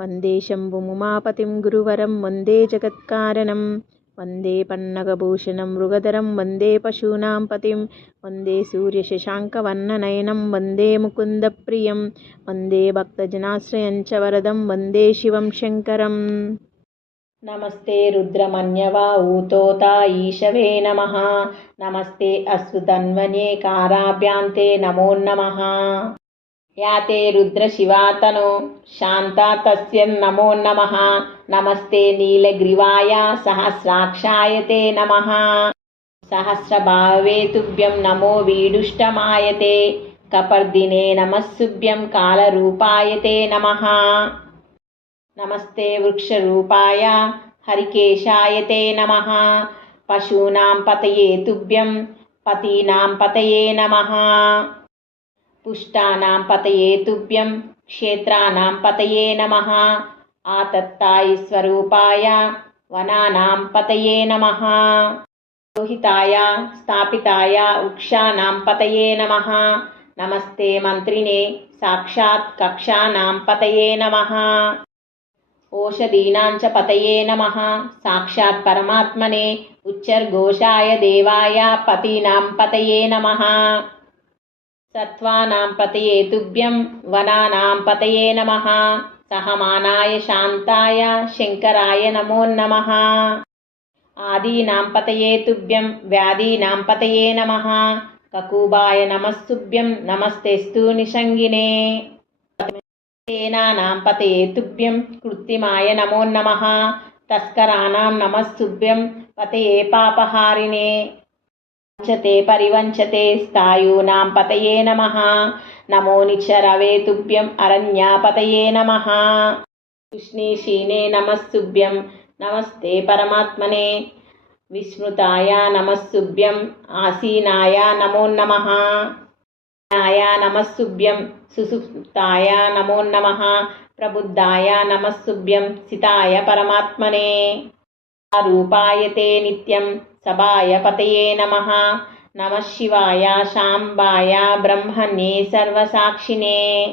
వందే శంభుముమాపతిం గురువరం వందే జగత్కారణం. వందే పన్నగభూషణం మృగధరం వందే పశూనాం పతిం వందే సూర్యశశాంకవర్ణనయనం వందే ముకుందప్రియం. వందే భక్తజనాశ్రయంచ వరదం వందే శివం శంకరం. నమస్తే రుద్రమన్యవా ఊతోతా ఈశవే నమ. నమస్తే అశ్వధన్వనే కారాభ్యాంతే నమో నమ. యాతే రుద్రశివాతను శాంతా తస్య నమో నమః. నమస్తే నీలగ్రీవాయ సహస్రాక్షాయతే నమ. సహస్రభావేతుభ్యం నమో వీడుష్టమాయతే కపర్దినే నమస్సుభ్యం కాలరూపాయతే నమ. నమస్తే వృక్షరూపాయ హరికేశాయతే నమ. పశూనాం పతయే తుభ్యం పతీనాం పతయే నమః. పుష్టానాం పతయే తుభ్యం క్షేత్రానాం పతయే నమః ఆతత్తాయి స్వరూపాయ వనానాం పతయే నమః రోహితాయ స్థాపితాయ వృక్షానాం పతయే నమః నమస్తే మంత్రినే సాక్షాత్ కక్షానాం పతయే నమః ఓషధీనాం చ పతయే నమః సాక్షాత్ పరమాత్మనే ఉచ్చర్ఘోషాయ దేవాయ పతీనాం పతయే నమః. సత్వానాం పతయే తుభ్యం వనానాం పతయే నమః. సహమానాయ శాంతాయ శంకరాయ నమో నమః. ఆదీనాం పతయే తుభ్యం వ్యాధీనాం పతయే నమః. కకూబాయ నమస్సుభ్యం నమస్తేస్తు నిషంగినే. సేనానాం పతయే తుభ్యం కృత్తిమాయ నమో నమః. తస్కరాణాం నమస్సుభ్యం పతయే పాపహారిణే. వంచతే పరివంచతే స్థాయూనాం పతయే నమ. నమో నిచరవే తుభ్యం అరణ్యాపతయే నమ. కృష్ణీశీనే నమస్సుభ్యం. నమస్తే పరమాత్మనే. విస్మృతాయ నమస్సుభ్యం. ఆసీనాయ నమో నమః. నాయ నమస్సుభ్యం. సుసుప్తాయ నమో నమః. ప్రబుద్ధాయ నమస్సుభ్యం. సితాయ పరమాత్మనే. రూపాయ తే నిత్యం సభాయ పతయే నమః. నమ శివాయ శాంబాయ బ్రహ్మణ్యే సర్వసాక్షినే.